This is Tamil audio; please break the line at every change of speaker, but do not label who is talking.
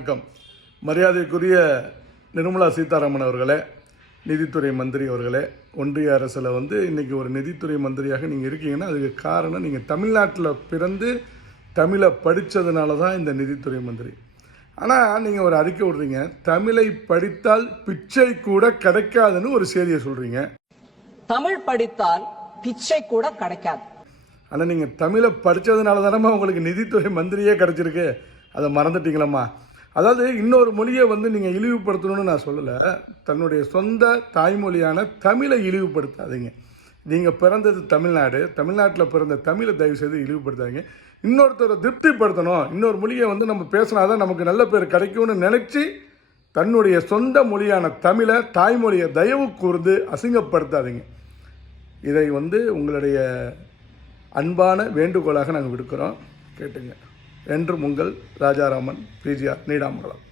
வணக்கம். மரியாதைக்குரிய நிர்மலா சீதாராமன் அவர்களே நிதித்துறை மந்திரி அவர்களே ஒன்றிய அரசில் வந்து இன்றைக்கி ஒரு நிதித்துறை மந்திரியாக நீங்கள் இருக்கீங்கன்னா அதுக்கு காரணம் நீங்கள் தமிழ்நாட்டில் பிறந்து தமிழை படித்ததுனால தான் இந்த நிதித்துறை மந்திரி. ஆனால் நீங்கள் ஒரு அறிக்கை விடுறீங்க தமிழை படித்தால் பிச்சை கூட கிடைக்காதுன்னு ஒரு செய்தியை சொல்கிறீங்க
தமிழ் படித்தால் பிச்சை கூட கிடைக்காது.
ஆனால் நீங்கள் தமிழை படித்ததுனால தானம்மா உங்களுக்கு நிதித்துறை மந்திரியே கிடச்சிருக்கு. அதை மறந்துட்டீங்களம்மா? அதாவது இன்னொரு மொழியை வந்து நீங்கள் இழிவுபடுத்தணும்னு நான் சொல்லலை. தன்னுடைய சொந்த தாய்மொழியான தமிழை இழிவுபடுத்தாதீங்க. நீங்கள் பிறந்தது தமிழ்நாடு தமிழ்நாட்டில் பிறந்த தமிழை தயவு செய்து இழிவுபடுத்தாதீங்க. இன்னொருத்தரை திருப்திப்படுத்தணும். இன்னொரு மொழியை வந்து நம்ம பேசினா தான் நமக்கு நல்ல பேர் கிடைக்கும்னு நினச்சி தன்னுடைய சொந்த மொழியான தமிழை தாய்மொழியை தயவு கூர்ந்து அசிங்கப்படுத்தாதீங்க. இதை வந்து உங்களுடைய அன்பான வேண்டுகோளாக நாங்கள் விடுக்கிறோம். கேட்டுங்க. என்றும் உங்கள் ராஜாராமன் பிஜிஆர் நீடாமங்கலம்.